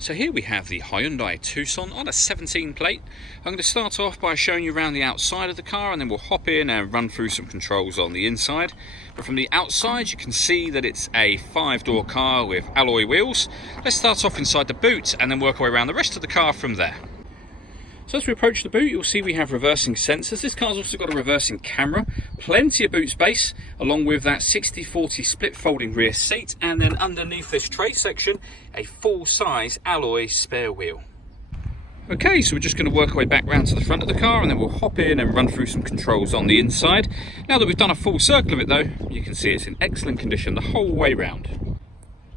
So here we have the Hyundai Tucson on a 17 plate. I'm going to start off by showing you around the outside of the car, and then we'll hop in and run through some controls on the inside. But from the outside you can see that it's a 5-door car with alloy wheels. Let's start off inside the boot and then work our way around the rest of the car from there. So as we approach the boot, you'll see we have reversing sensors. This car's also got a reversing camera, plenty of boot space, along with that 60/40 split folding rear seat, and then underneath this tray section, a full-size alloy spare wheel. Okay, so we're just going to work our way back round to the front of the car, and then we'll hop in and run through some controls on the inside. Now that we've done a full circle of it though, you can see it's in excellent condition the whole way round.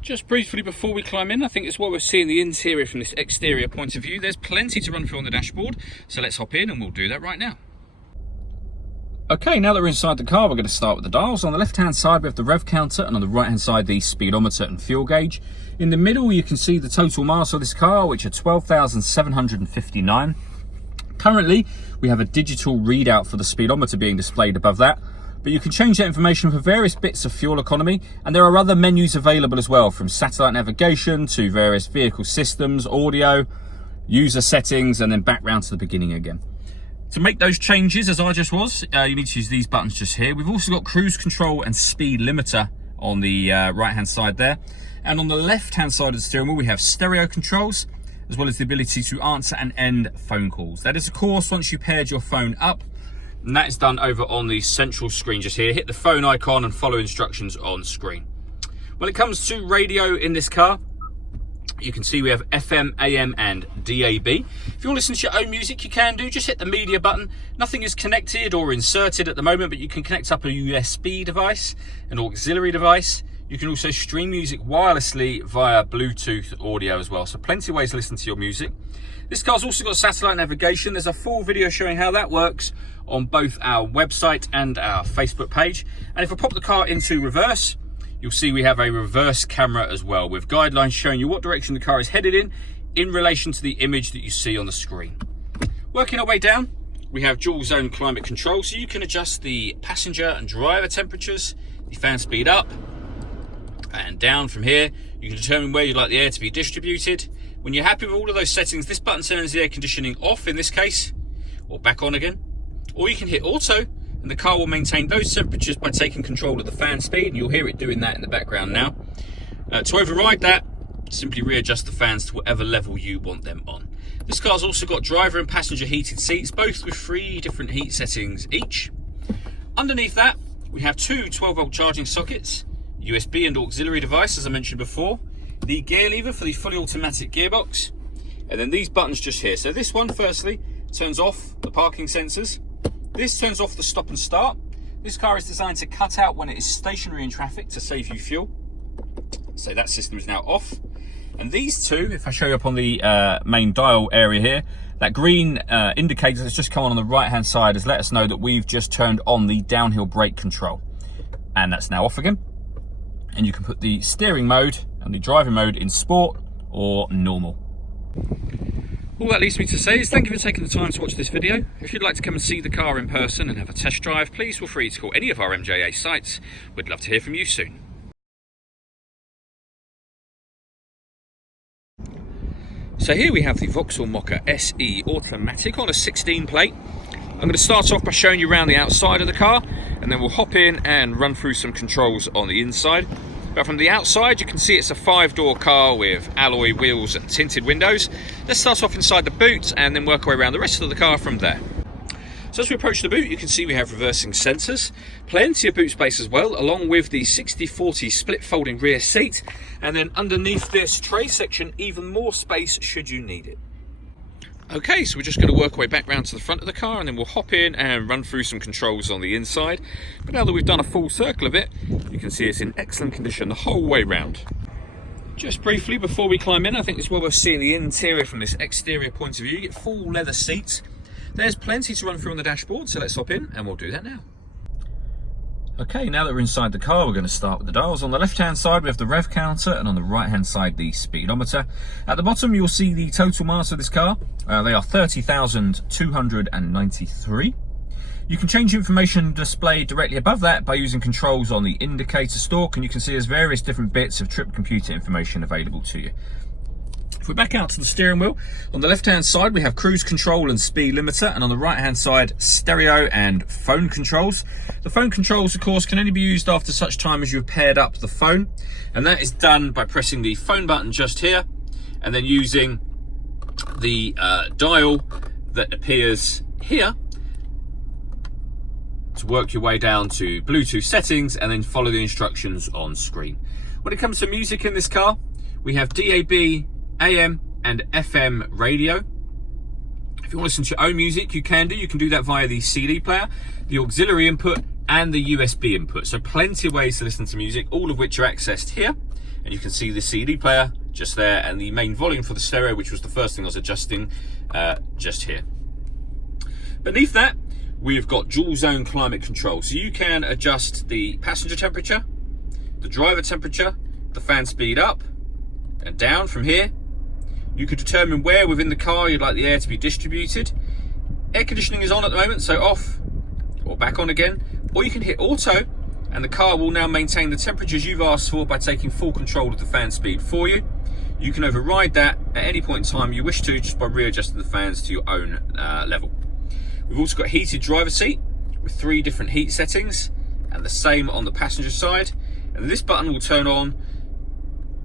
Just briefly before we climb in, I think it's what we're seeing the interior from this exterior point of view. There's plenty to run through on the dashboard, so let's hop in and we'll do that right now. Okay, now that we're inside the car, we're going to start with the dials. On the left hand side we have the rev counter, and on the right hand side the speedometer and fuel gauge. In the middle you can see the total miles of this car, which are 12,759. Currently we have a digital readout for the speedometer being displayed above that, but you can change that information for various bits of fuel economy, and there are other menus available as well, from satellite navigation to various vehicle systems, audio, user settings, and then back round to the beginning again. To make those changes, as I just was, you need to use these buttons just here. We've also got cruise control and speed limiter on the right hand side there, and on the left hand side of the steering wheel we have stereo controls, as well as the ability to answer and end phone calls. That is of course once you paired your phone up, and that is done over on the central screen just here. Hit the phone icon and follow instructions on screen. When it comes to radio in this car, you can see we have FM, AM and DAB. If you want to listen to your own music, you can do. Just hit the media button. Nothing is connected or inserted at the moment, but you can connect up a USB device, an auxiliary device. You can also stream music wirelessly via Bluetooth audio as well. So plenty of ways to listen to your music. This car's also got satellite navigation. There's a full video showing how that works on both our website and our Facebook page. And if I pop the car into reverse, you'll see we have a reverse camera as well, with guidelines showing you what direction the car is headed in relation to the image that you see on the screen. Working our way down, we have dual zone climate control, so you can adjust the passenger and driver temperatures, the fan speed up and down. From here you can determine where you'd like the air to be distributed. When you're happy with all of those settings, this button turns the air conditioning off in this case, or back on again. Or you can hit auto, and the car will maintain those temperatures by taking control of the fan speed, and you'll hear it doing that in the background now. To override that, simply readjust the fans to whatever level you want them on. This car's also got driver and passenger heated seats, both with 3 different heat settings each. Underneath that, we have 2 12-volt charging sockets, USB and auxiliary device, as I mentioned before, the gear lever for the fully automatic gearbox, and then these buttons just here. So this one, firstly, turns off the parking sensors. This turns off the stop and start. This car is designed to cut out when it is stationary in traffic to save you fuel. So that system is now off. And these two, if I show you up on the main dial area here, that green indicator that's just come on the right hand side has let us know that we've just turned on the downhill brake control. And that's now off again. And you can put the steering mode and the driving mode in sport or normal. All that leaves me to say is thank you for taking the time to watch this video. If you'd like to come and see the car in person and have a test drive, please feel free to call any of our MJA sites. We'd love to hear from you soon. So here we have the Vauxhall Mokka SE Automatic on a 16 plate. I'm going to start off by showing you around the outside of the car, and then we'll hop in and run through some controls on the inside. But from the outside you can see it's a 5-door car with alloy wheels and tinted windows. Let's start off inside the boot and then work our way around the rest of the car from there. So as we approach the boot, you can see we have reversing sensors, plenty of boot space as well, along with the 60/40 split folding rear seat, and then underneath this tray section even more space should you need it. Okay, so we're just going to work our way back round to the front of the car, and then we'll hop in and run through some controls on the inside. But now that we've done a full circle of it, you can see it's in excellent condition the whole way round. Just briefly before we climb in, I think it's what we're seeing the interior from this exterior point of view. You get full leather seats. There's plenty to run through on the dashboard, so let's hop in and we'll do that now. Okay, now that we're inside the car, we're going to start with the dials. On the left hand side we have the rev counter, and on the right hand side the speedometer. At the bottom you'll see the total miles of this car. They are 30,293. You can change information displayed directly above that by using controls on the indicator stalk, and you can see there's various different bits of trip computer information available to you. If we're back out to the steering wheel, on the left-hand side we have cruise control and speed limiter, and on the right-hand side stereo and phone controls. The phone controls, of course, can only be used after such time as you've paired up the phone, and that is done by pressing the phone button just here and then using the dial that appears here to work your way down to Bluetooth settings and then follow the instructions on screen. When it comes to music in this car, we have DAB, AM and FM radio. If you want to listen to your own music, you can do. You can do that via the CD player, the auxiliary input and the USB input. So plenty of ways to listen to music, all of which are accessed here. And you can see the CD player just there and the main volume for the stereo, which was the first thing I was adjusting, just here. Beneath that, we've got dual zone climate control. So you can adjust the passenger temperature, the driver temperature, the fan speed up and down from here. You could determine where within the car you'd like the air to be distributed. Air conditioning is on at the moment, so off or back on again. Or you can hit auto and the car will now maintain the temperatures you've asked for by taking full control of the fan speed for you. You can override that at any point in time you wish to, just by readjusting the fans to your own level. We've also got heated driver seat with 3 different heat settings, and the same on the passenger side. And this button will turn on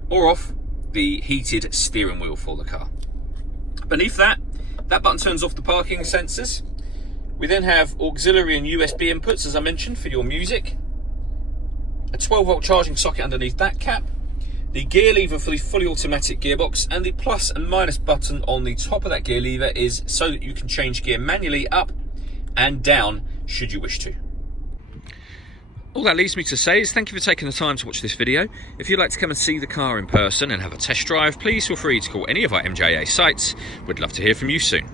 or off the heated steering wheel for the car. Beneath that button turns off the parking sensors. We then have auxiliary and USB inputs, as I mentioned, for your music. A 12-volt charging socket underneath that cap. The gear lever for the fully automatic gearbox, and the plus and minus button on the top of that gear lever is so that you can change gear manually up and down should you wish to. All that leaves me to say is thank you for taking the time to watch this video. If you'd like to come and see the car in person and have a test drive, please feel free to call any of our MJA sites. We'd love to hear from you soon.